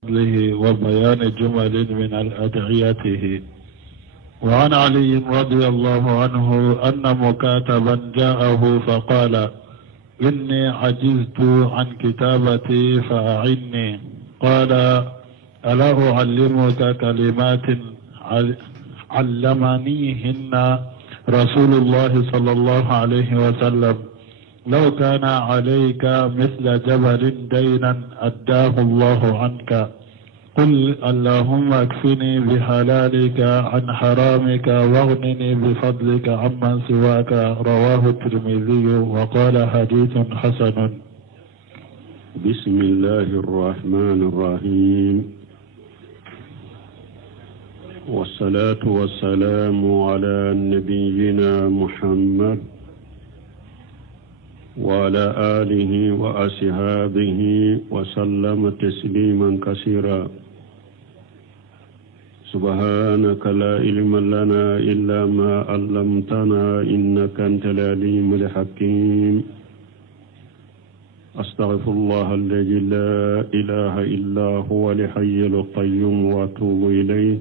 فضله وبيان جمل من أدعيته. وعن علي رضي الله عنه أن مكاتبا جاءه فقال: إني عجزت عن كتابتي فأعني. قال: ألا أعلمك كلمات علمنيهن رسول الله صلى الله عليه وسلم: لو كان عليك مثل جبل دينا أداه الله عنك، قل اللهم اكفني بحلالك عن حرامك واغنني بفضلك عمن سواك. رواه الترمذي وقال حديث حسن. بسم الله الرحمن الرحيم، والصلاة والسلام على نبينا محمد وعلى آله وأصحابه وسلم تسليما كثيرا. سبحانك لا علم لنا إلا ما علمتنا إنك أنت العليم الحكيم. أستغفر الله الذي لا إله إلا هو الحي القيوم وأتوب إليه.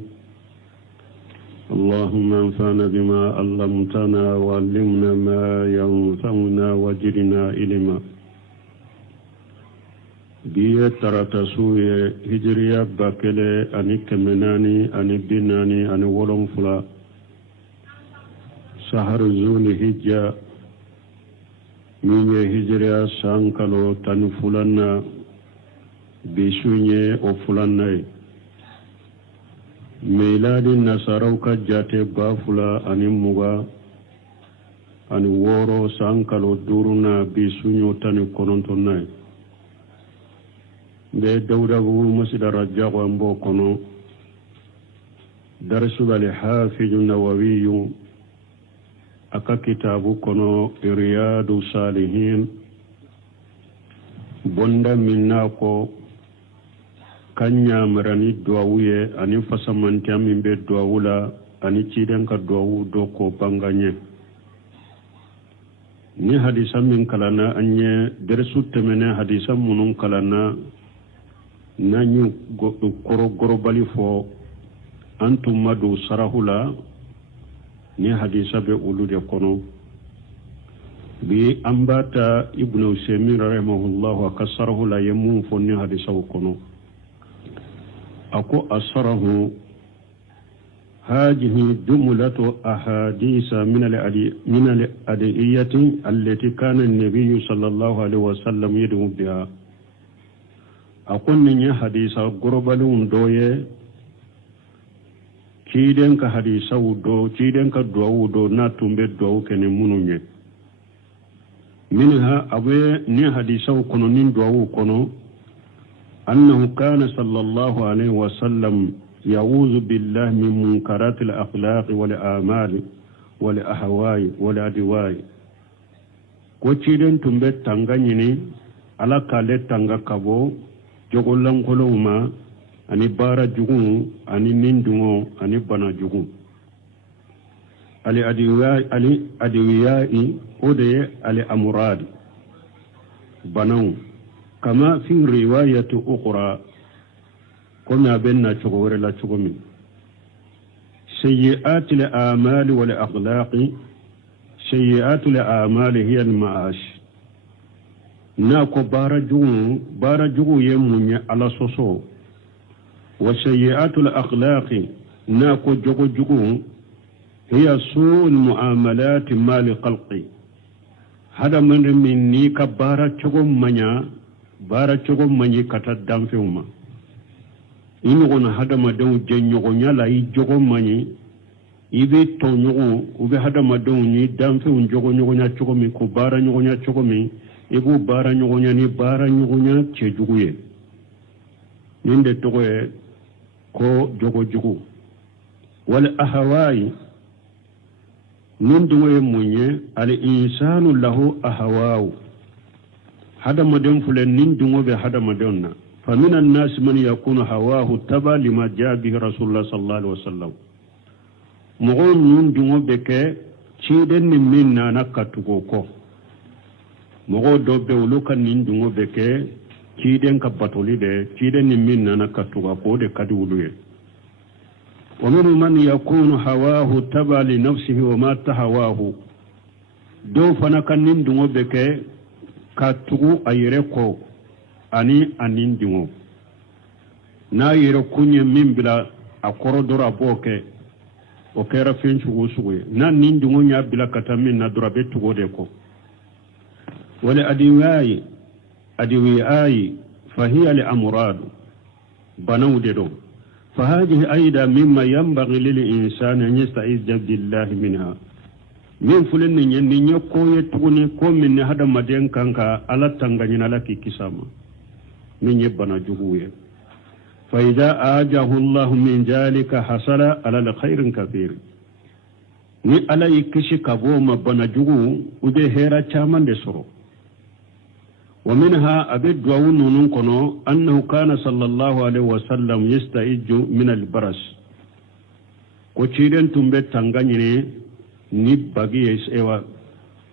اللهم انفعنا بما علمتنا وعلمنا ما ينفعنا وزدنا علما. بيه ترتسوي هجريا باكله أني كمناني أني بناني أني ولون فلا سهر زون هجا من هجريا سانكالو تنفلنا بسوني وفلنا ميلاد نصاروكا جاتي بافلا أني مغا أني وورو سانكالو دورنا بسوني تاني كونونتونا be dawda go masjid rajaq wa mbo kono darsu al hafiz an-nawawi aka kitabu kono riyadu salihin bonda minna ko kanya marani duawuye ani fasamanti amin be duawula ani ciden ka duawu do ko banganye ni hadisa min kalana anye darsu temene hadisa munun kalana nanyu goro bali fo antum madu sarahula ni hadisa be ulude kono bi ambata ibnu usaymin rahimahullah akasarahula yamun fo ni hadisa kono ako asarahu هذه جملة أحاديث من الأدعية التي كان النبي صلى الله عليه وسلم يدعو بها. أقول نيا حديثا غربالون دوية كيدن كحديثا ودو كيدن كدعو دو ناتم بدعو كنمونية منها أبي نيا حديثا وكنونين دعو كنو أنه كان صلى الله عليه وسلم يعوذ بالله من منكرات الأخلاق والآمال والأهواء والأدواء كوتشيدن تمبت تنغانيني على كالة تنغا كابو jogolan koloma ani bara jugun ani nindungo ani bana jugun ali adiwiyai ode ali amurad banaw kama fi riwayat ukhra kama benna chogore la chogomi sayyi'at al a'mal wal akhlaq sayyi'at al a'mal hiya al ma'ash na ko bara jugu yemunya ala soso wa sayyi'atul akhlaqi na ko jogo jugu hiya su'ul mu'amalat mal khalqi hada man minni ka bara chogo manya kata damfeuma ino gona hada madaw jenyo nyala yi jogo manyi ibe tonyo ube hada madaw ni damfeun jogo nya chogo mi ko bara nya chogo mi ibu bara nyogonya ni bara nyogonya chejuguye ninde togoye ko jogo jugu wal ahawai ninduwe munye al insanu lahu ahawau hada madon fulen ninduwe be hada madonna faminan nas man yakunu hawahu taba lima jaa bihi rasulullah sallallahu alaihi wasallam mugon ninduwe be ke chiden ni minna nakatugo ko mogo do be wuluka nindungo beke ciden ka batoli de ciden ni min nana katuga ko de kadi wuluye wa minhum man yakunu hawahu taba li nafsihi wa ma tahawahu do fana kan nin dungo beke katugu ayere ko ani anin dungo na yere kunye min bila akoro dora boke o kera fen chugo sugo na nin dungo nya bila kata min na dora betugo de ko wala adiwai fahiya li amrad banaw de do فهذه أيضا مما ينبغي للإنسان أن يستعيذ بالله منها من فلن ينكو يتغني كو من هذا مدين كانك على تنغنين لك كساما من يبنى جهوية فإذا آجه الله من ذلك حصل على الخير كثير ni ala yikishi kabo mabana jugu ude hera chaman de soro ومنها أبد وونون كنو أنه كان صلى الله عليه وسلم يستعيذ من البرص وشيرن تنبت تنغني نبغي يسوا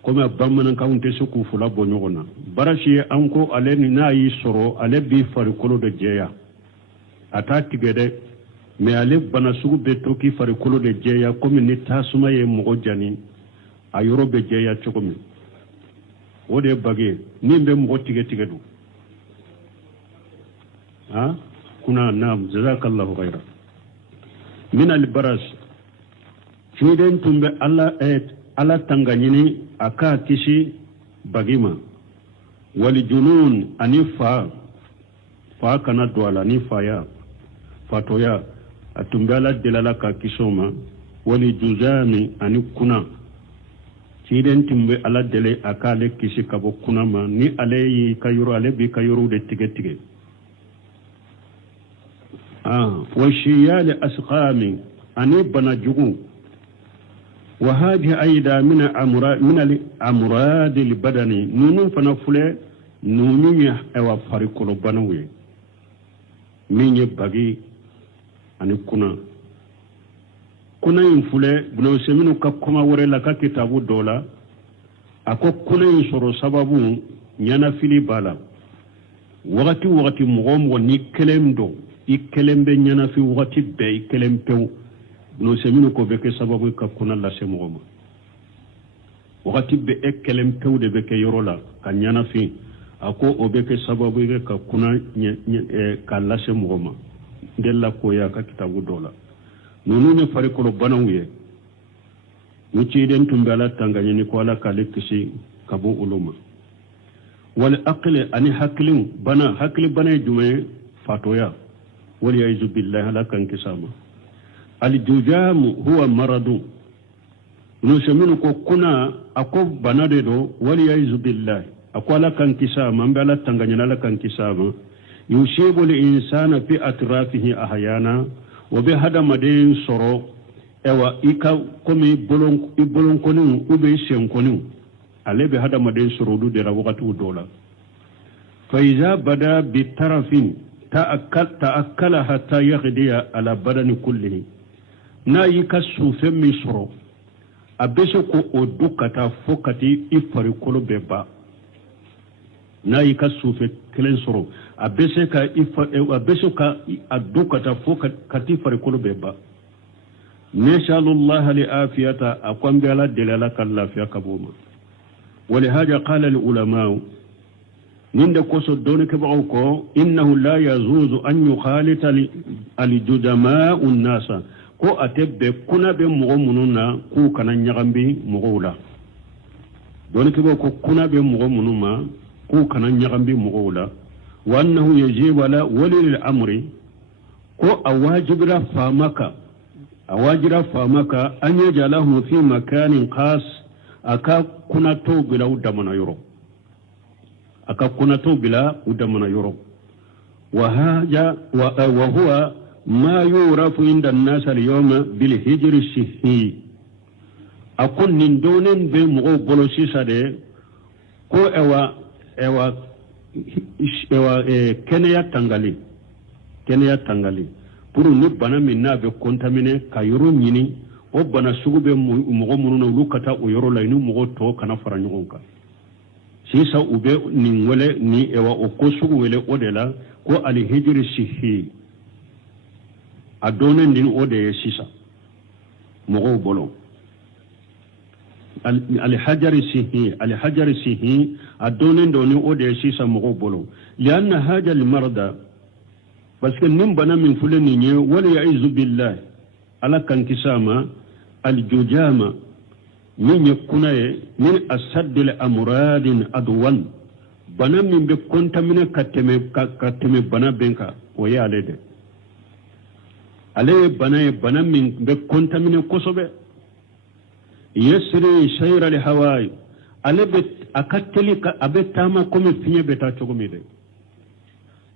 كما بمن كون تسكو فلا بنيونا برشي أنكو على ناي سرو على بيفر كلو دجيا أتاتي جده me ale bana sugu be toki fari kolo de jeya comme ni tasuma ye mogo jani a yoro be jeya cogomi o de bage ni be mogo tige tige du ha kuna nam jazakallahu khaira min al baras fiden tumbe alla tanganyini aka kishi bagima wal junun anifa fa kana dwala ni faya fatoya atumbala delala ka kisoma wali juzami ani kuna ciden timbe ala dele akale kisi kabo kuna ma ni ale yi kayuru ale bi kayuru de tige tige wa shiyal asqami ani bana jugu wa hadhi aida min amrad al badani nunun fana fule nunun ya ewa farikolo banawe minye bagi ani kuna yin fule bulo seminu ka koma wore la ka kitabu dola ako kuna yin soro sababu nyana fili bala wakati mugom woni kelemdo ikelembe nyana fi wakati be ikelempe bulo seminu ko beke sababu ka kuna la semugoma wakati be ikelempe de beke yorola ka nyana fi ako obeke sababu ka kuna ka la semugoma della ko ya ka kitabu dola nonu ne fari ko banawye mu ci den tumbala tangani ni ko ala kale kisi kabo uluma wal aqli ani haklin bana jume fatoya wal yaizu billahi ala kan kisama al jujam huwa maradu no seminu ko kuna ako banade do wal yaizu billahi akwala kan kisama mbala tangani ala kan kisama يصيب الإنسان في أطرافه أحيانا وبهذا مدين سرو أو إيكا كمي بلون كونو أبي سين كونو عليه بهذا مدين سرو دو ديرا وقت دولا فإذا بدا بطرف تأكل حتى يغدي على بدن كله نا يكا سوفي من سرو أبسو كو أدوكتا فوكتي إفري كولو بيبا na yi ka sufe kelen soro abese ka adukata fo katifari kolo beba nashallallahu li afiyata akwambi ala delala kallafiya kabuma ولهذا قال العلماء نند كوسو دون كبعوكو إنه لا يجوز أن يخالط الجدماء الناس كو أتبه كنا بمغموننا كو كنا نغمبي مغولا دون كبعوكو كنا بمغموننا كو كان نغمبي مغولا وأنه يجب على ولي الأمر كو أواجر فامك أن يجعله في مكان خاص أكا كنا تو بلا ودمنا يورو وهو ما يعرف عند الناس اليوم بالهجر الشهي أكون نندونن بمغو بلوسي سادة كو ewa kenya tangali puru ni bana min na be contaminer ka yoro nyini o bana sugu be mogo munu na lukata o yoro la ni mogo to kana fara nyogon ka sisa ube ni wale ni ewa okosu wele odela ko alhijri sihi adone ndin ode sisa mogo bolo alhajari sihi adone ndoni ode sisa mogo bolo lianna haja almarda parce que nim bana min fulani nye wala yaizu billah ala kan kisama aljujama min yakunaye min asaddil amradin adwan bana min be kontamine kateme bana benka o yale de ale bana min be kontamine kosobe yasri shayra li hawai ale be akateli ka abetama komi finye beta chogomi de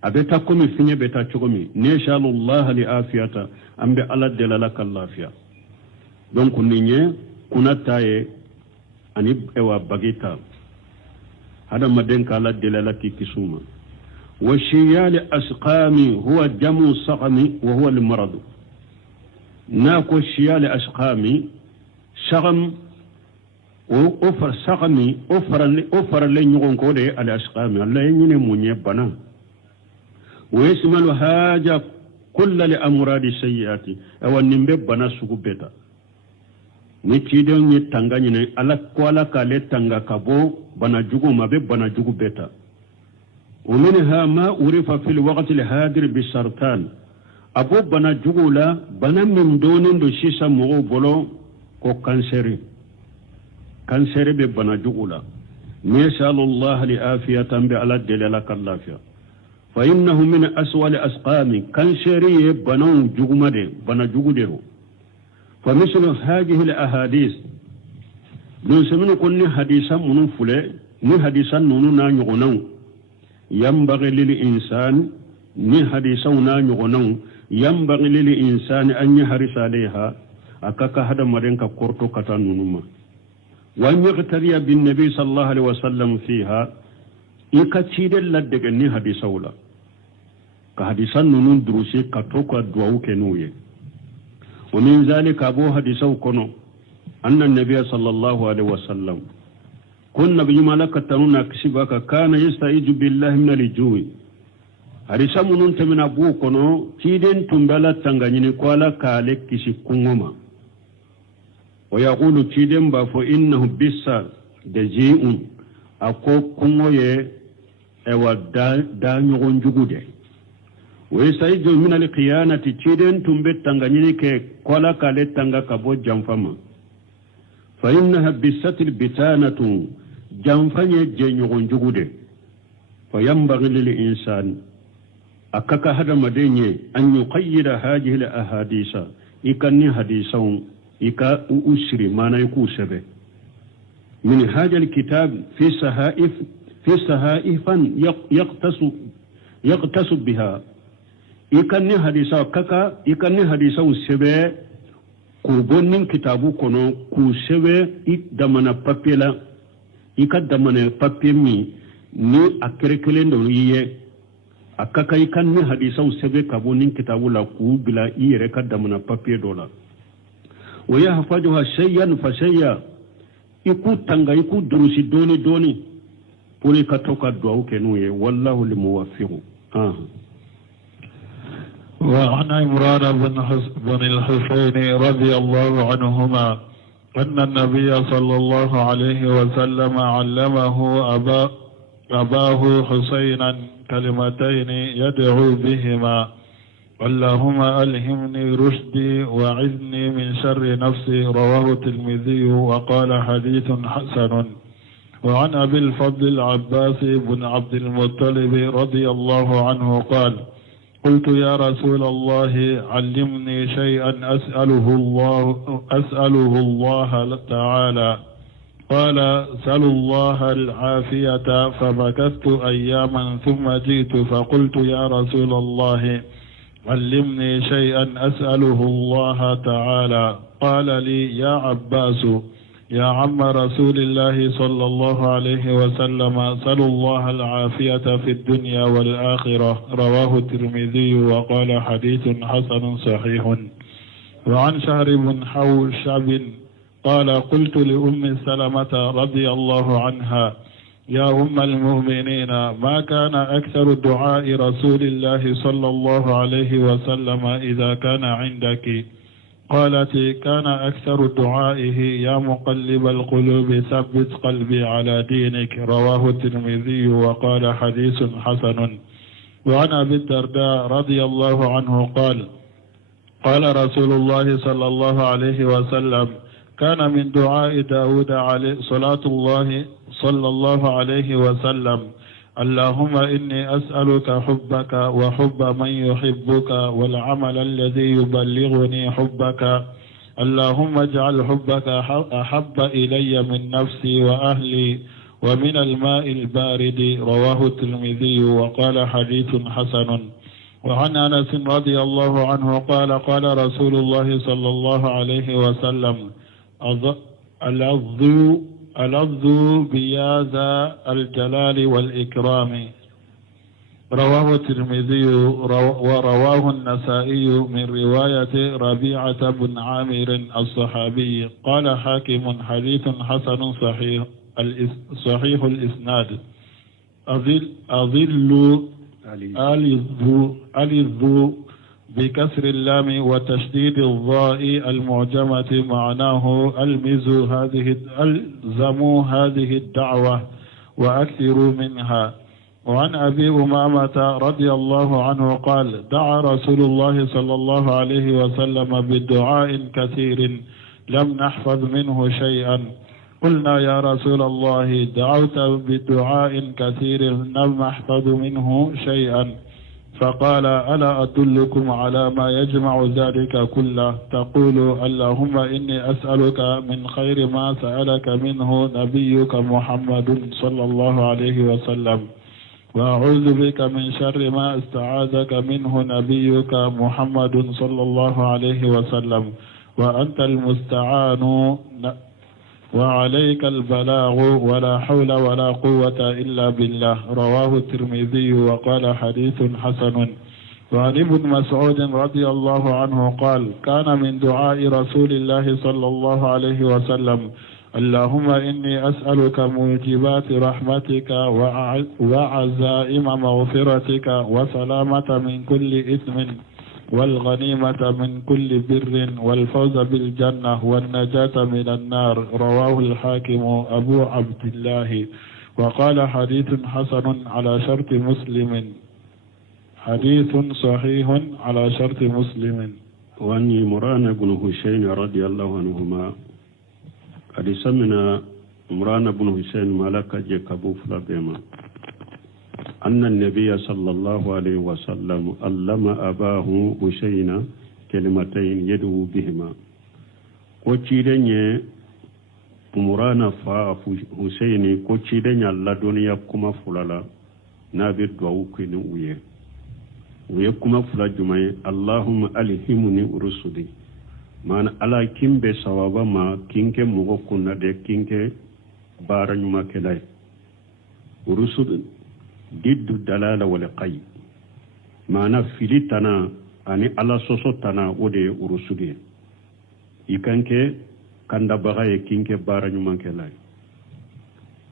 abeta komi finye beta chogomi neshalullah li afiyata ambe ala delala kallafiya donc ninye kuna taye ani ewa bagita hada madenka ala delala kisuma wa shiyal asqami huwa jamu saqami wa huwa al-marad nako shiyal asqami shaqam ofar saqami ofar le nyugon ko de al asqami Allah yine munye bana wa yasmalu haja kull li amradi sayyiati aw nimbe bana sugu beta ni kidon ni tangani ne ala ko ala kale tanga kabo bana jugu mabe bana jugu beta ومنها ما عرف في الوقت الحاضر بالسرطان ابو بنا جولا بنا من دون دو شيسا مو بولو كو كانسر be bana jugula نسال الله لعافيه على دلالة كلافيا فانه من اسوأ الاسقام كانسر بنو جومده بنا جوغدو فمثل هذه الاحاديث نسمن كل حديثا من فله ni hadisan nunu na nyugonau ينبغي للإنسان نحديثنا نغنو ينبغي للإنسان أن يحرص عليها أكاكا هذا مرينك كورتو كتانونما وأن يغتري بالنبي صلى الله عليه وسلم فيها يكتشيد لدك أني حديثولا كحديثا نونون دروسي كتوكا دواو كنوية ومن ذلك أبو حديثو كنو أن النبي صلى الله عليه وسلم كنا بجمالك تنونا كسبك كان يستعيذ بالله من الجوع harisa munun temina bu kono tiden tumbala tanganyini kwala kale kisi kungoma wa yaqulu tiden ba fo innahu bisa daji'un ako kungoye ewa da nyogon jugude wa yastaizu min alqiyanati tiden tumbe tanganyini ke kwala kale tanga kabo jamfama fa innaha bisatil bitanatu jamfanye je nyogon jugude fa yambaghi lil insan akaka hada madenye an yuqayyida hadhihi al ahadisa ikanni hadisan ika usri mana yiku sebe min hadha al kitab fi sahaifan yaqtasu biha ikanni hadisa kaka ikanni hadisa sebe ku bonnin kitabu kono ku sebe idamana papela ikadamana papemi ni akerekele ndo yiye akaka ikanni hadisa sebe kabonin kitabu la ku bila iyere kadamana papier dola wa yahfajuha shay'an fa shay'a iku tanga iku durusi doni puri katoka duau kenuye wallahu limuwaffiq وعن عمران بن الحسين رضي الله عنهما أن النبي صلى الله عليه وسلم علمه أباه حسينا كلمتين يدعو بهما اللهم ألهمني رشدي وعذني من شر نفسي رواه الترمذي وقال حديث حسن وعن أبي الفضل العباس بن عبد المطلب رضي الله عنه قال قلت يا رسول الله علمني شيئا أسأله الله تعالى قال سل الله العافية فمكثت أياما ثم جئت فقلت يا رسول الله علمني شيئا أسأله الله تعالى قال لي يا عباس يا عم رسول الله صلى الله عليه وسلم سل الله العافية في الدنيا والآخرة رواه الترمذي وقال حديث حسن صحيح وعن شهر بن حوشب قال قلت لأم سلمة رضي الله عنها يا أم المؤمنين ما كان أكثر دعاء رسول الله صلى الله عليه وسلم إذا كان عندك؟ قالت كان أكثر دعائه يا مقلب القلوب ثبت قلبي على دينك. رواه الترمذي وقال حديث حسن. وعن أبي الدرداء رضي الله عنه قال قال رسول الله صلى الله عليه وسلم كان من دعاء داود عليه صلاة الله صلى الله عليه وسلم اللهم إني أسألك حبك وحب من يحبك والعمل الذي يبلغني حبك. اللهم اجعل حبك أحب إلي من نفسي وأهلي ومن الماء البارد. رواه الترمذي وقال حديث حسن. وعن أنس رضي الله عنه قال قال رسول الله صلى الله عليه وسلم ألظوا بيا ذا الجلال والإكرام. رواه الترمذي ورواه النسائي من رواية ربيعة بن عامر الصحابي. قال حاكم حديث حسن صحيح الإسناد. ألظوا بكسر اللام وتشديد الضاء المعجمة معناه ألزموا هذه الدعوة وأكثروا منها. وعن أبي أمامة رضي الله عنه قال دعا رسول الله صلى الله عليه وسلم بدعاء كثير لم نحفظ منه شيئا. قلنا يا رسول الله دعوت بدعاء كثير لم نحفظ منه شيئا. فقال ألا أدلكم على ما يجمع ذلك كله؟ تقول اللهم إني أسألك من خير ما سألك منه نبيك محمد صلى الله عليه وسلم وأعوذ بك من شر ما استعاذك منه نبيك محمد صلى الله عليه وسلم وأنت المستعان وعليك البلاغ ولا حول ولا قوة إلا بالله. رواه الترمذي وقال حديث حسن. وعن ابن مسعود رضي الله عنه قال كان من دعاء رسول الله صلى الله عليه وسلم اللهم إني أسألك موجبات رحمتك وعزائم مغفرتك وسلامة من كل إثم والغنيمة من كل بر والفوز بالجنة والنجاة من النار. رواه الحاكم أبو عبد الله وقال حديث حسن على شرط مسلم. حديث صحيح على شرط مسلم. وأن عمران بن حسين رضي الله عنهما قد سمنا عمران بن حسين مالك جكبو فلابيما أن النبي صلى الله عليه وسلم علم أباه حسين كلمتين يدعو بهما. وشيدني عمران فا حسين كوشيدني الله دنيا كما فلالا نابي دعو كن ويكما فلا جمعي اللهم ألهمني رسولي man ala kimbe sawaba ma kinke mugo kunna de kinke bara nyuma kelay urusul diddu dalala wal qay mana filitana ani ala soso tana ode urusuli ikanke kanda bagaye kinke bara nyuma kelay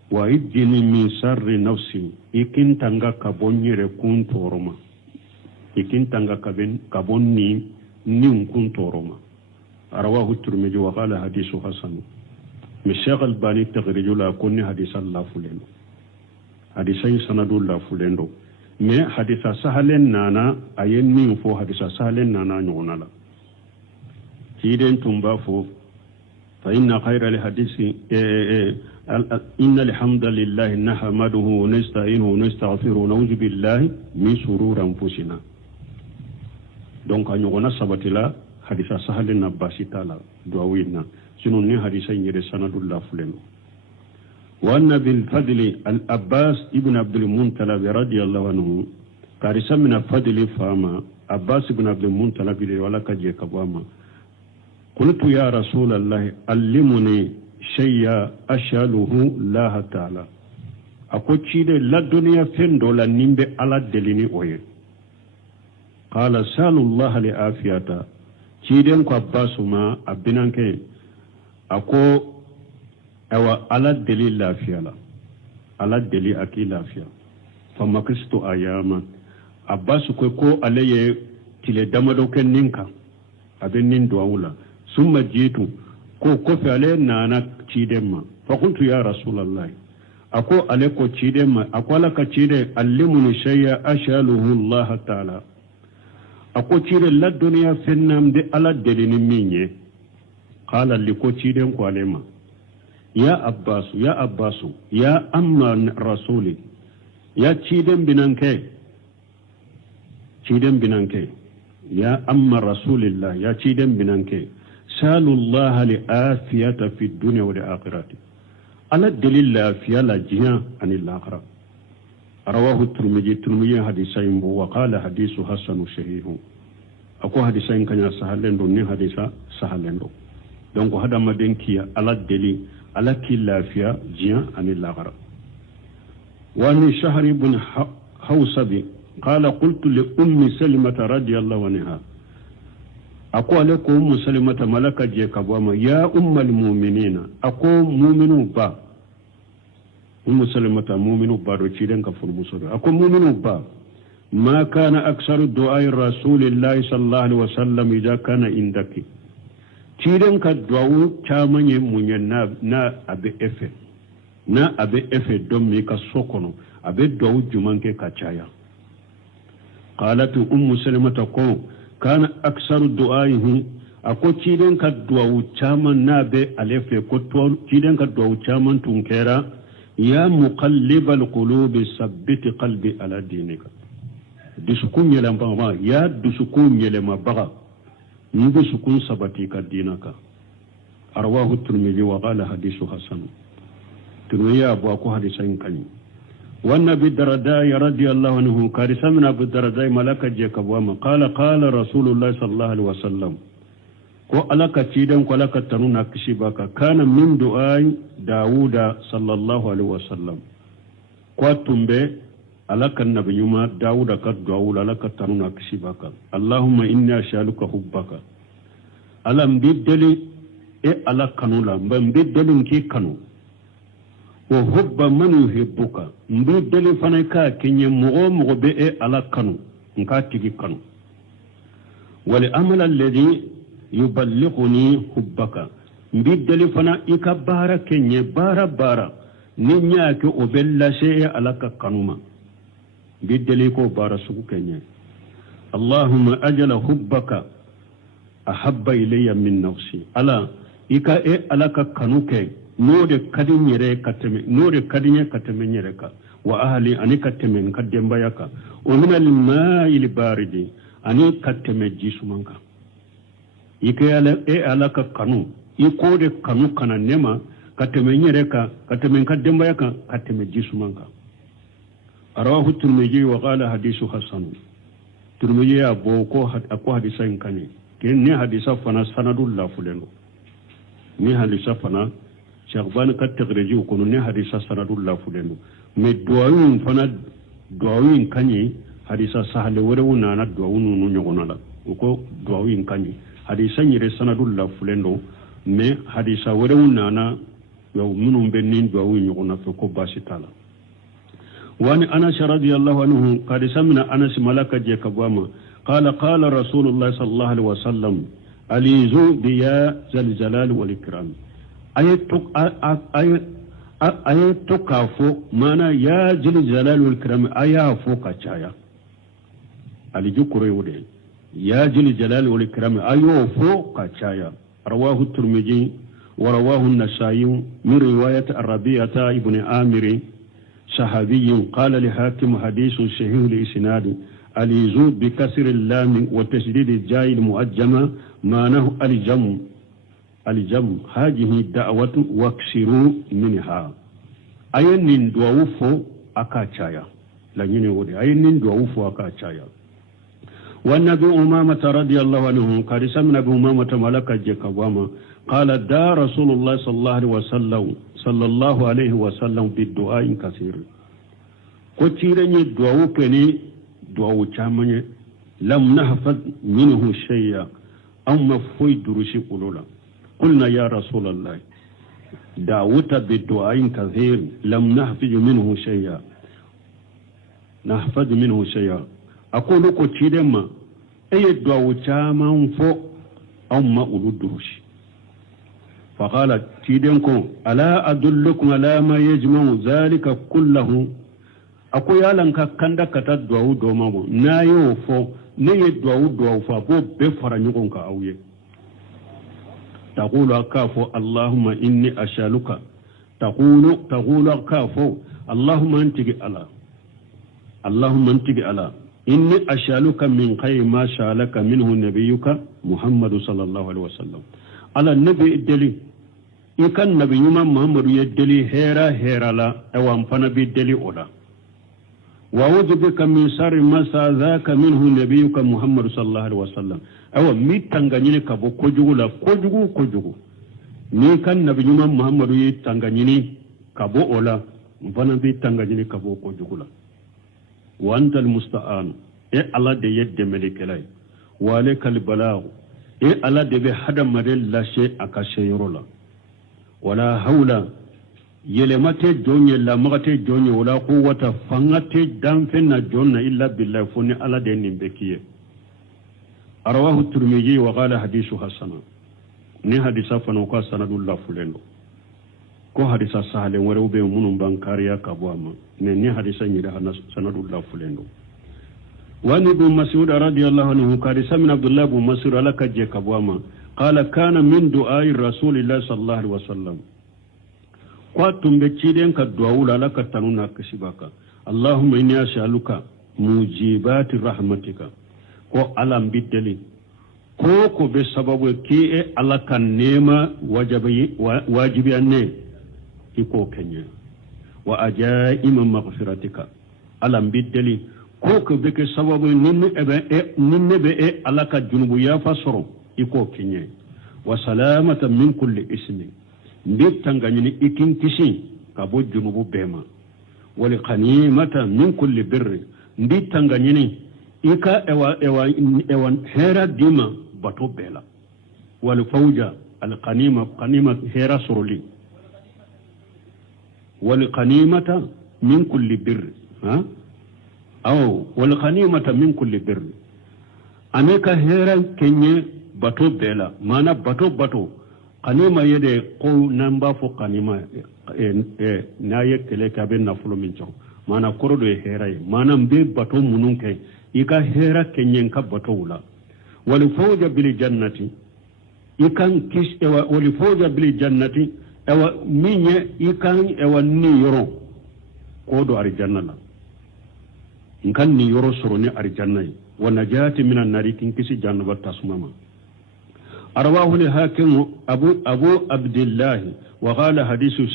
wa idini min sarri nafsi ikintanga kabonyere kuntoroma ikintanga kabonni nin kuntoroma. رواه الترمذي وقال حديث حسن. الشيخ الباني تخرج لا كوني حديث الله فلان حديث سند الله فلان مي حديث سهلن نانا اين مين فو حديث سهلن نانا نونلا تيدن تمبا فو فإن خير الحديث إن الحمد لله نحمده ونستعينه ونستغفره ونعوذ بالله من شرور أنفسنا. دونك نيغونا سبتلا حديث سهل نباسي تعالى دعوينا سنوني حديث يري سند الله فلان. وأن بالفضل الأباس ابن عبد المنطلب رضي الله عنه كارثة من الفضل فاما أباس ابن عبد المنطلب ولا كجي كباما قلت يا رسول الله علمني شيئا أشاله الله تعالى أقول شيء لا دنيا فين دولا نيمبي على دليني أوي. قال سال الله لعافيته شيء كو أباسما أبنانك أقول أو على دليل لا فيلا على الدليل أكيد فيها فمكثت أياما أباس كو عليه تلي دمدو كنينكا أبنين دواولا ثم جيت كو كفي عليه نانا تيدما فقلت يا رسول الله أكو عليكو تيدما أكو لك تيدي علمني شيئا أشاله الله تعالى أكو تيدي لا الدنيا فنام دي على الدليل مني قال لكو تيدم قالما يا أباس يا أما رسولي يا تيدم بنانكي يا أما رسول الله يا تيدم بنانكي سالوا الله لآفية في الدنيا والآخرة على الدليل الآفية لا جهة عن الآخرة رواه الترمذي حديثين وقال حديث حسن صحيح أكو حديثين كان سهلين دون حديث سهلين دون donc hadamaden kiya ala deli ala ki lafiya jiyan ani lagara wani shahr ibn hawsabi qala qultu li ummi salimata radiyallahu anha ako alako ummu salimata malaka je kabama ya ummal mu'minina ako mu'minu ba ummu salimata mu'minu ba do ciden ka fur muso ako mu'minu ba ma kana aksaru du'a rasulillahi sallallahu alaihi wasallam idha kana indaki ciren ka duwawu camanye munye na abe efe don mi ka sokono abe duwawu jumanke ka caya qalatu ummu salimata ko kana aksaru du'aihi ako ciren ka duwawu caman na be alefe ko to ciren ka duwawu caman tunkera ya muqallibal qulubi sabbit qalbi ala dinika dusukun yela ma ya dusukun yela ma baga نبي سكون سبتي كدينك أرواه الترمذي وقال حديث حسن ترمذي أبو أكو حديثين كني والنبي الدرداء رضي الله عنه كارثة من أبو الدرداء ملك جيكب وما قال رسول الله صلى الله عليه وسلم ko alaka cidan ko alaka tanuna kishi baka kana min du'ai Dawuda sallallahu alaihi wasallam ko tumbe alaka nabiyuma Dawuda ka du'aula alaka tanuna kishi baka Allahumma inni as'aluka hubbaka alam bidali e alakanula mbidali ki kanu wa hubba man yuhibbuka mbidali fana ka kinye mugo be e alakanu nka tigi kanu wal amala alladhi yuballighuni hubbaka mbidali fana ika bara kenye bara ninya ke obella sey alaka kanuma mbidali ko bara suku kenye Allahumma ajala hubbaka ahabba ilayya min nafsi ala ika e alaka kanuke node kadinyere kateme nyereka wa ahli ani kateme kademba yaka wa min al-ma'il baridi ani kateme jisumanka ike alaka kanu ikode kanu kana nema kateme nyereka kateme kademba yaka kateme jisumanka arawahu Tirmidhi wa qala hadithu hasan Tirmidhi aboko hadisan kani ne hadisa fana sanadul la fuleno ne hadisa fana shaghban ka tagriji ko ne hadisa sanadul la fuleno me duawin fana duawin kani hadisa sahale wore wona na duawunu no nyogona la ko duawin kani hadisa nyire sanadul la fuleno me hadisa wore wona na yo munum benin duawin nyogona ko basitala وأن أنس رضي الله عنه قد سمنا أنس ملك جيكبواما قال رسول الله صلى الله عليه وسلم أليزو بيا ذا الجلال والإكرام أيتك فوق مانا يا ذا الجلال والإكرام أيا فوق أشايا أليجو كريودي يا ذا الجلال والإكرام أيو فوق أشايا رواه الترمذي ورواه النسائي من رواية الربيعة ابن عامر صحابي قال لحاكم حديث صحيح الإسناد اليزو بكسر اللام وتشديد الجاء المؤجمة معناه الجم هذه الدعوة واكسروا منها أين دوافو أكاتشايا لا ينودي أين دوافو أكاتشايا والنبي أمامة رضي الله عنه قال سمنا أبو أمامة ملك جكواما قال دا رسول الله صلى الله عليه وسلم بالدعاء كثير كثيرني دعاء كني دعاء چامني لم نحفظ منه شيئا أو مفوي دروشي قلولا قلنا يا رسول الله دعوت بالدعاء كثير لم نحفظ منه شيئا أقول لك تيدما أي دعوة تاما فوق أو ما أولدوش فقال تيدنكم ألا أدلكم على ما يجمع ذلك كله أقول يا لنك كندك تدعو دوما نايو فو نيدعو فابو بفر نيكونك أويه تقول أكافو اللهم إني أشالك تقول أكافو اللهم أنتج على إني أشالك من خير ما شالك منه نبيك محمد صلى الله عليه وسلم على النبي الدلي إن كان نبي محمد يدلي هيرا لا أوام فنبي الدلي أولا وأعوذ بك من شر ما ذاك منه نبيك محمد صلى الله عليه وسلم أو ميتانغاني كابو كوجوغو ni kan nabi nyuma muhammadu yi tanganyini kabo ola mfana bi tanganyini kabo ko jugula wa antal musta'an e ala de yedde melikelay wa alikal balagh e ala de be hada madel lashe akashe yorola wala haula yelemate jonye la magate jonye wala quwwata fangate damfena jonna illa billahi funi ala de nimbekiye arawahu tirmidhi wa qala hadithu hasan ni hadisa fana ko sanadullah fulendo ko hadisa sahale wore ube munum bankariya kabwama ni hadisa nyida sanadullah fulendo wani ibn mas'ud radiyallahu anhu kari samin abdullah ibn mas'ud alaka je kabwama qala kana min du'ai rasulillah sallallahu alaihi wasallam kwa tumbe ciden ka du'aula alaka tanuna kashibaka allahumma inni as'aluka mujibati rahmatika ko alam bidali ko be sababu ki e alaka nema wajibi anne iko kenya wa ajaima maghfiratika alam bidali ko be ke sababu ninne be alaka junubu ya fasoro iko kenya wa salamata min kulli ismi nditanganyini ikin kisi kabo junubu bema wal qanimata min kulli birri nditanganyini ika ewa hera dima bato bela wal fawja al qanima hera suruli wal qanimata min kulli birr wal qanimata min kulli birr ameka hera kenye bato bela mana bato qanima yede ko namba fo qanima na yekele ka ben na fulo min chaw mana korodo hera mana mbe bato munun kai ika hera kenyen ka bato wula wal fawja bil jannati ikan kis ewa wal fawja bil jannati ewa minye ikan ewa ni yoro kodo ari janna la ikan ni yoro soro ni ari janna wa najati minan nari kin kisi janna ba tasmama arwahu li hakim abu abdullah wa qala hadithu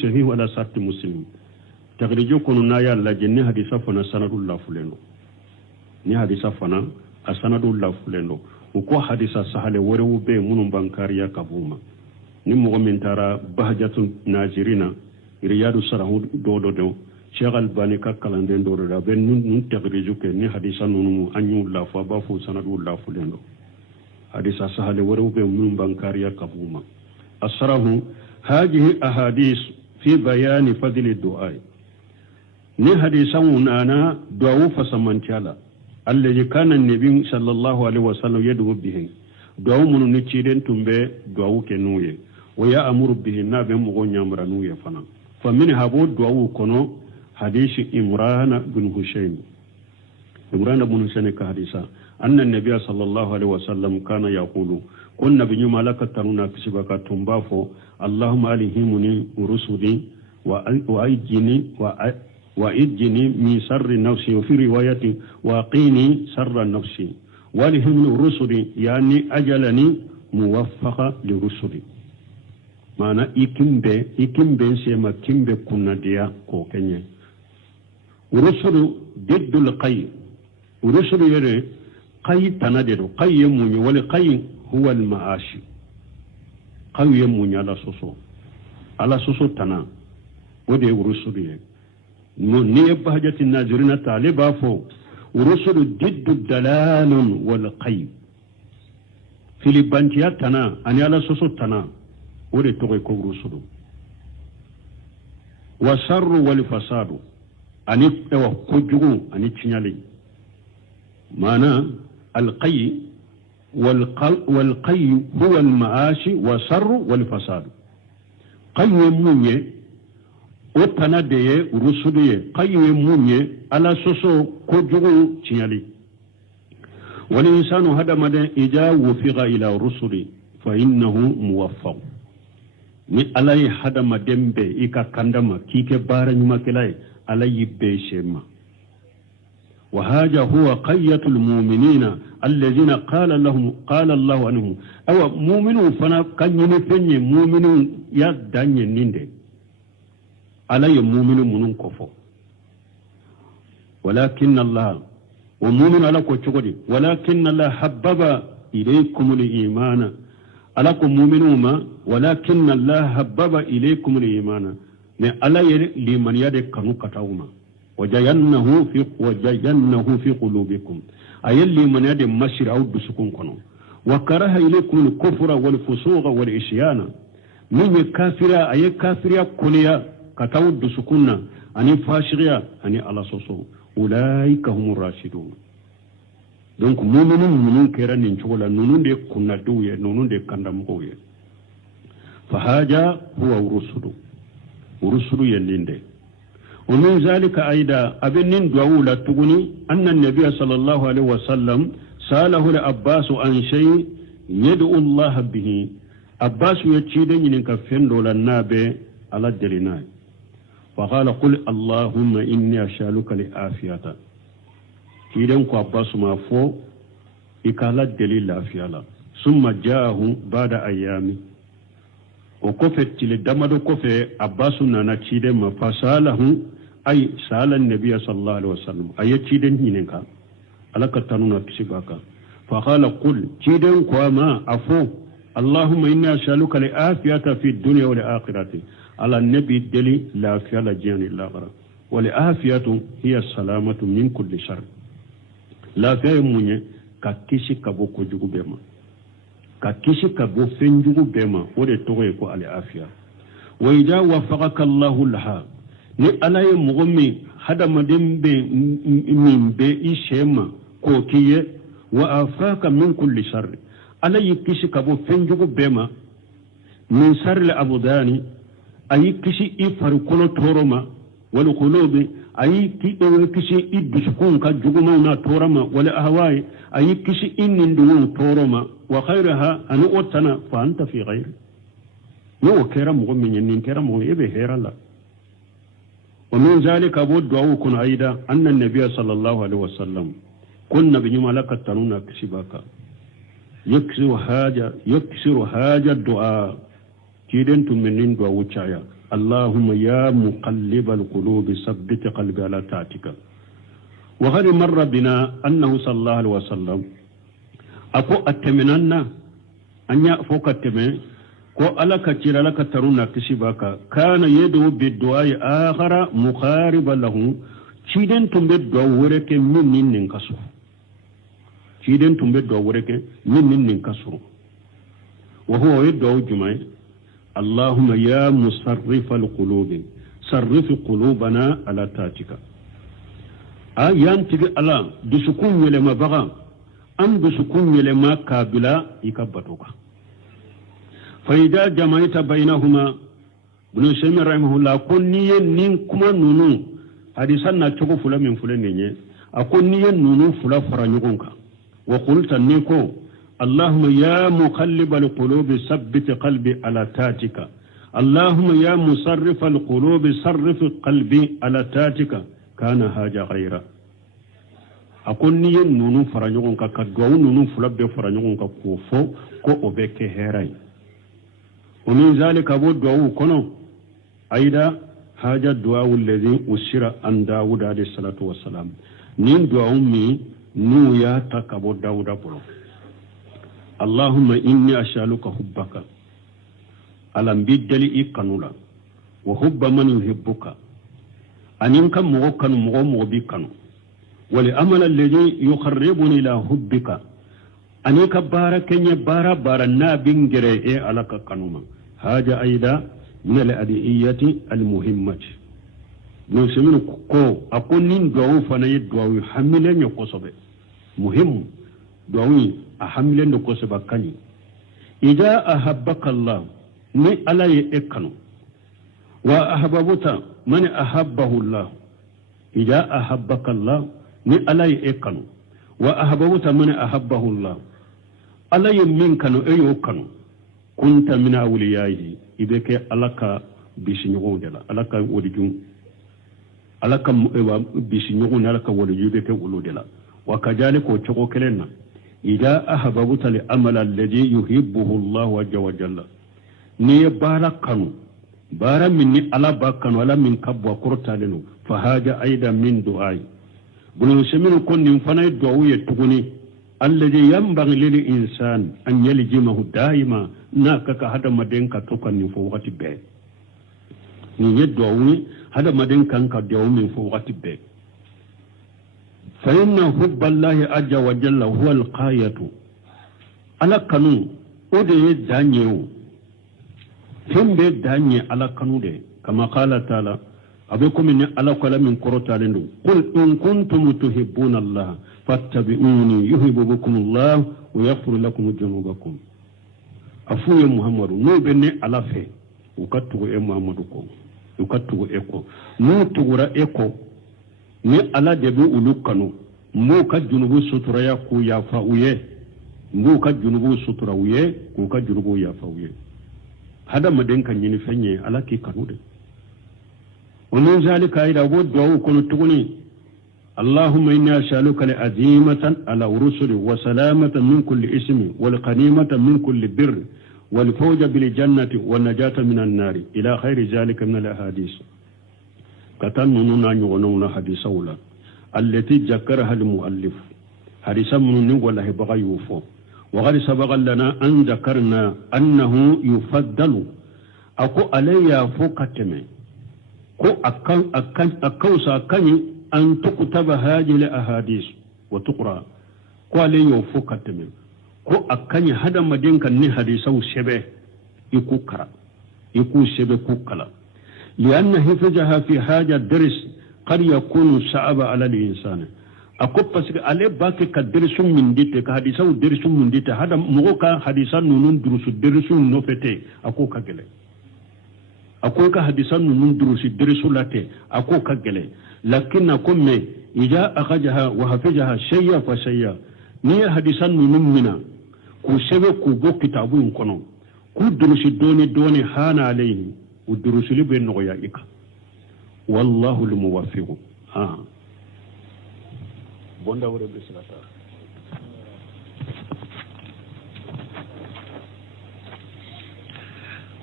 sahih wala sahih muslim tagrijo kono na ya la jinni hadisa fana sanadullah fuleno ni hadisa fana asanadullah fuleno uko hadisa sahale wore ube munum bankariya kabuma ni mo min tara bahjatu najirina riyadu sarahu do cheikh albani ka kalande do da ben nun tagrijo ke ni hadisa nunu anyu la fa ba fu sanadullah fuleno hadisa sahale wore ube munum bankariya kabuma asrahu hadhihi ahadith fi bayani fadli du'a ni hadisan unana du'a fa samantala alladhi kana an-nabi sallallahu alaihi wasallam yad'u bihi du'a mun ni ciden tumbe du'a ke nuye wa ya'muru bihi nabi mu gonyamra nuye fana fa min habu du'a kono hadisi imran bin husayn ka hadisa anna an-nabi sallallahu alaihi wasallam kana yaqulu kunna bi malaka taruna kisibaka tumbafo allahumma alihimuni rusuli وإجني من شر نفسي وفي رواية وقيني شر نفسي ولهم رسلي يعني أجلني موفق لرسلي معنى إكمبي سيما كمبي كنا ديا كوكني رسل ضد القي رسل يري قي تنادر قي يموني ولقي هو المعاشي قي يموني على سوسو تنا ودي رسل يري ni bahjati nazirina taliba fo rusulu diddu dalalun wal qayb filibantiya tana ani ala soso tana ولي توغي كو رسلو وشر والفساد أني ايوا كجو أني تشنالي معنى القي والقي هو المعاش وشر والفساد قي مونيه وطنا ديه رسوليه قي مونيه على سوسو كجو تشنالي والإنسان هذا مدى إذا وفق إلى الرسل فإنه موفق ni alay hadama dembe ika kandama kike bara nyuma kelay alay beshema wa haja huwa qayyatul mu'minina alladhina qala Allah anhum awa mu'minu fana kanyine penye mu'minu ya danye ninde alay mu'minu munun kofo walakin Allah wa mu'minu ala ko chogodi walakin Allah habbaba ilaykum al-imana alakum mu'minuma walakin Allah habbaba ilaykum al-iman ne ala liman yade kanu katawuma wajayannahu fi qulubikum ayal liman yade mashir aw dusukun kono wa karaha ilaykum al-kufra wal fusuqa wal isyana min kafira ay kafira kuliya kataw dusukunna ani fashiriya ani ala soso ulaika humur rashidun donc mu'minun kera nin chola nunun de kunna duye nunun de kandam hoye فهذا هو ورسل يلinde ومن ذلك أيضا أبنين دعوة تغني أن النبي صلى الله عليه وسلم سأله الأباس عن شيء يدعو الله به أباس يتشيدن ينك فين دولا النابي على الدلناء فقال قل اللهم إني أشالك لآفية كيدن كو أباس ما فو إكالا الدليل لآفية ثم جاءه بعد أيامي o kofe tile damado kofe abbasu nana cide ma fasalahu ay salan nabiyya sallallahu alaihi wasallam ay ciden hinenka alaka tanuna kisibaka fa qala qul ciden ko ma afu allahumma inna as'aluka li afiyata fi dunya wal akhirati ala nabi dali la fiya la jani la qara wal afiyatu hiya salamatu min kulli shar la fiya munye ka kisi kabo ko jugubema ka kisi ka bo fenjugu bema o de togoye ko ali afiya wa idha wafaqaka Allahu laha ni alaye mugommi hada madembe min be ishema ko kiye wa afaka min kulli sharr alaye kisi ka bo fenjugu bema min sharri abudani ayi kisi ifaru kono toroma wal qulubi ayi kisi idusukun ka juguma na torama wala ahwai ayi kisi innindu toroma وخيرها أن أوتنا فأنت في غير يو كرم من ينين كرم يبي هير الله ومن ذلك أبو الدعاء كن أيضا أن النبي صلى الله عليه وسلم كنا بنيما لك التنون كسباك يكسر حاجة الدعاء كيدنتم منين دعاء وشايا اللهم يا مقلب القلوب ثبت قلبي على طاعتك وغير مر بنا أنه صلى الله عليه وسلم ako attemenanna anya foka teme ko alaka cira laka taruna kisibaka kana yedu biddu'a akhara muqariba lahu ciden tumbe do woreke min nin kaso ciden tumbe do woreke min nin kaso wa huwa yadu jumai allahumma ya musarrif alqulub sarrif qulubana ala tatika ayanti ala disukun wele mabaga am bisukun yelema kabila ikabatoka faida jamaita bainahuma ibn Shaymi rahimahullah kunniye nin kuma nunu hadisan na chogo fula min fula nenye akunniye nunu fula faranyugonka wa qulta niko allahumma ya muqallibal qulubi sabbit qalbi ala tatika allahumma ya musarrifal qulubi sarrif qalbi ala tatika kana haja ghaira akonni yen nunu faranyogon ka kadwa nunu fulabbe faranyogon ka kofo ko obeke herai ومن ذلك أبو دعوه كنو أيضا هذا الدعاء الذي أسر عن داود عليه الصلاة والسلام نين دعاء مي نويا تك أبو داود بلو اللهم إني أسألك حبك ألم بدلي إكنولا وحب من يحبك أنك مغوكا مغوبكا ولأمل الذي يقربني إلى حبك أنك بارك بارا بارا نابين جريء على كنوما هذا أيضا من الأدعية المهمة نسمين كو أكون نين دعو فنايد دعو حملين يقصبه مهم دعو أحملين يقصبه كني إذا أحبك الله ني ألا يأكنو وأحببت من أحبه الله إذا أحبك الله ني ألا يأكنو وأحببت من أحبه الله ألا يمكنو أيوكنو كنت من أوليائه إذا ألك بسنغون دلا ألك ولجون ألك بسنغون ألك ولجون بك ولودلا وكذلك وشكو كلنا إذا أحببت الأمل الذي يحبه الله عز وجل ني باركنو بارا مني ألا باكنو ولا من كبوة كرتالنو فهذا أيضا من دعائي بلو سمين كن نفنا الدعوية تغني الذي ينبغي للإنسان أن يلجمه دائما ناكك هذا مدينك توقع من فوقات بيه نيدعوني هذا مدينك أنك دعو من فوقات بيه فإن حب الله عز وجل هو القاية على قانون أدي دانيو فين بي داني على قانون دي كما قال تعالى أبيكم إن على كلام من قرطة لندو قل إن كنتم تحبون الله فاتبعوني يحببكم الله ويغفر لكم ذنوبكم أفوي محمد نو بني على في وكتو محمد كو وكتو إكو نو تغرى إكو ni ala de be ulu kanu mo ka junubu sutura ya ku ya fa uye mo ka junubu sutura uye ko ka junubu ya fa uye hada maden kan yini fenye ala ki kanu de wannan zalika ida go do ko tuguni اللهم إني أسألك لأزيمة على رسل وسلامة من كل اسم والقنيمة من كل بر والفوز بالجنة والنجاة من النار إلى خير ذلك من الأحاديث كتنوننا نغنون حديث أولا التي ذكرها المؤلف حديث من ولا بغى يوفو وغير سبق لنا أن ذكرنا أنه يفضل أكو علي فوقتمي كو أكوسا كني أن تكتب هذه الأحاديث وتقرأ كو علي فوقتمي كو أكني هذا مدينك ني حديثه شبه يكو كرا يكو شبه كو كلا لأن حفظها في هذا الدرس قد يكون صعب على الإنسان أكو بس على باكي كدرس من ديت كحديثه درس من ديت هذا موكا حديثا نون دروس درس نوفتي أكو كجله أكو كحديثا نون دروس درس لاتي أكو كجله لكن أكون إذا أخذها وحفظها شيئا فشيئا نية حديثا نون منا كو سبب كو بو كتابون كنو كو دروس دوني حان عليه والدروس اللي بين نغيائك والله الموفق بوندا ورب السلام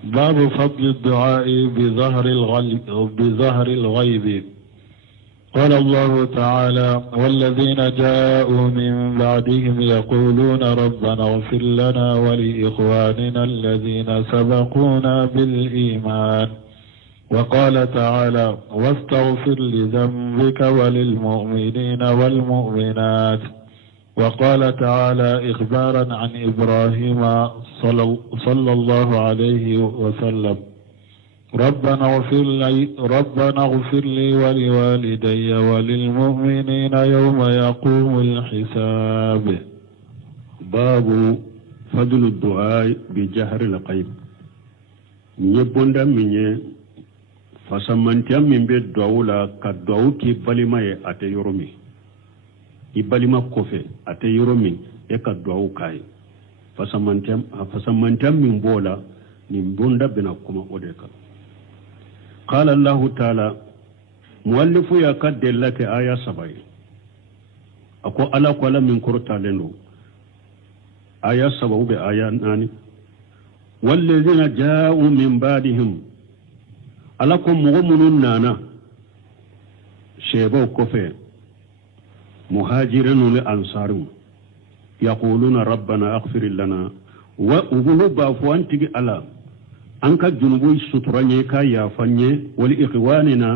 باب فضل الدعاء بظهر الغيب قال الله تعالى والذين جاءوا من بعدهم يقولون ربنا اغفر لنا ولإخواننا الذين سبقونا بالإيمان وقال تعالى واستغفر لذنبك وللمؤمنين والمؤمنات وقال تعالى إخبارا عن إبراهيم صلى الله عليه وسلم ربنا اغفر لي ولوالدي وللمؤمنين يوم يقوم الحساب باب فضل الدعاء بجهر الغيب نيبوندا مني فسمانتيام من بيت دعولا كدعو كي بالما أتي يرومي ibalima kofe ate yoromi e ka duawu kai fasamantam min bola ni bonda bena kuma odeka qala allah ta'ala muallifu ya kaddallati aya 7 ako ala qala min qurta lendo aya 7 be aya 8 wallazina ja'u min ba'dihim alakum mu'minun nana shebo kofe مهاجرون لأنصار يقولون ربنا اغفر لنا وأبلو بافوان تجي على أنك جنوبي ستراني كايا فاني ولإخواننا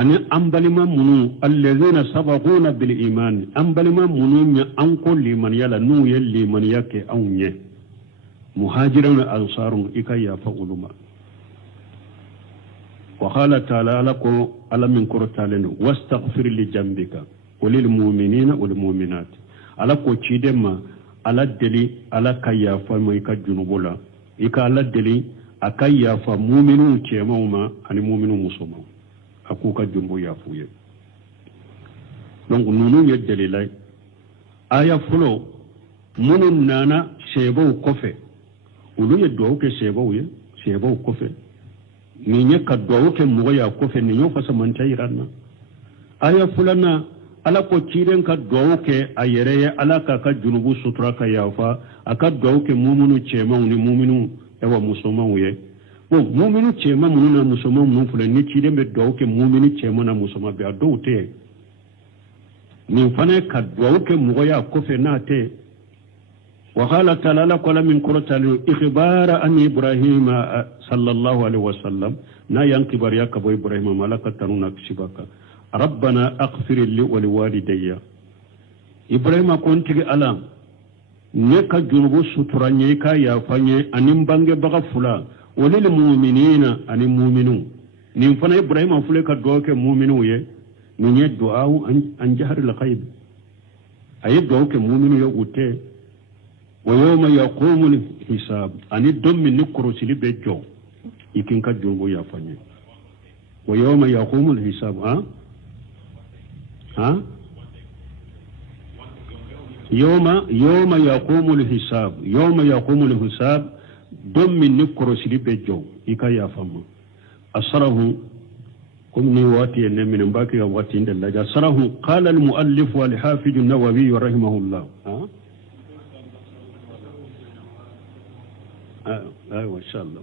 أن أنبلما منو الذين سبقونا بالإيمان أنبلما منو أنكو لمن يلا نو يلي من يكي أوني muhajirun ansarun ikaya fa uluma wa qala ta'ala lakum alamin kurtalen wastaghfir li jambika walil mu'minina wal mu'minat alako cidema ala deli ala kaya fa mai ka junubula ika ala deli akaya fa mu'minu cemawma ani mu'minu musuma aku ka jumbu ya fuye donc nunu ye delilay aya fulo munun nana shebo kofe ulu ye do ke shebo kofe ni nye ka do ke mo ya kofe ni nyo fasa man tayranna aya fulana ala ko ciren ka do ke ayere ya ala ka junubu sutura ka yafa aka do ke mumunu chema ni muminu ewa musoma uye bo muminu chema munu na musoma mun fule ni ciren be do ke muminu chema na musoma be do te ni fane ka do ke mo ya kofe na te وقال تعالى قال من قرة إخبار أن إبراهيم صلى الله عليه وسلم نا ينكبر يكب إبراهيم ملكة تنونك شبكة ربنا أغفر لي ولوالدي إبراهيم كنت ألام نيكا جنوب سترا نيكا يافاني أنم بانج بغفلا وللمؤمنين أن المؤمنون نيفنا إبراهيم أفلك دوك مؤمنون نيني الدعاء عن جهر الغيب أي دوك مؤمن يغوتي ويوم يقوم الحساب أن الدم من نكروس لبجو يمكن كجنبو يافاني ويوم يقوم الحساب يوم يقوم الحساب دم من نكروس لبجو يكا يافاما أسره كم نواتي من باقي واتي الله أسره قال المؤلف والحافظ النووي رحمه الله أيوة إن شاء الله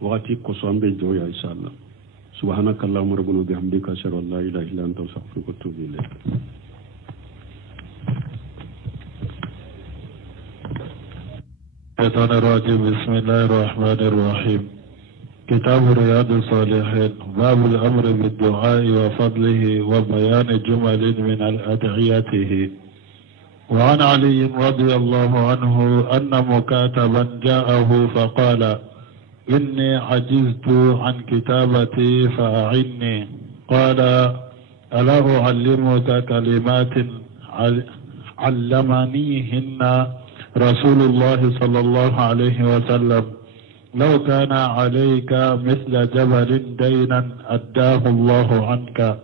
وقتي قصوان بجوية إن شاء الله سبحانك اللهم ربنا وبحمدك أشهد أن لا إله إلا أنت أستغفرك وأتوب إليك الشيطان الرجيم بسم الله الرحمن الرحيم كتاب رياض الصالحين باب الأمر بالدعاء وفضله وبيان جمل من أدعيته وعن علي رضي الله عنه أن مكاتبا جاءه فقال إني عجزت عن كتابتي فأعني قال ألا أعلمك كلمات علمنيهن رسول الله صلى الله عليه وسلم لو كان عليك مثل جبل دينا أداه الله عنك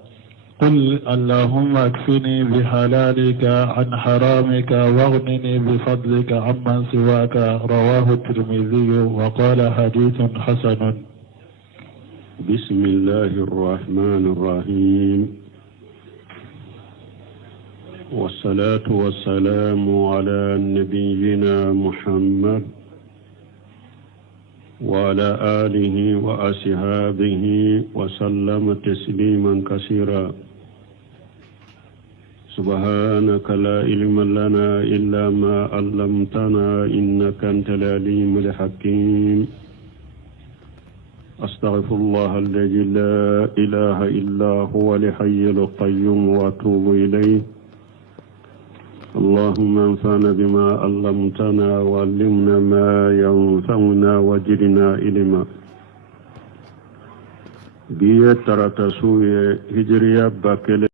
قل اللهم اكفني بحلالك عن حرامك واغنني بفضلك عمن سواك رواه الترمذي وقال حديث حسن بسم الله الرحمن الرحيم والصلاة والسلام على نبينا محمد وعلى آله وأصحابه وسلم تسليما كثيرا سبحانك لا علم لنا إلا ما علمتنا إنك أنت العليم الحكيم أستغفر الله الذي لا إله إلا هو الحي القيوم وأتوب إليه اللهم انفعنا بما علمتنا وعلمنا ما ينفعنا وزدنا علما بيه ترى تسوي هجريا باكل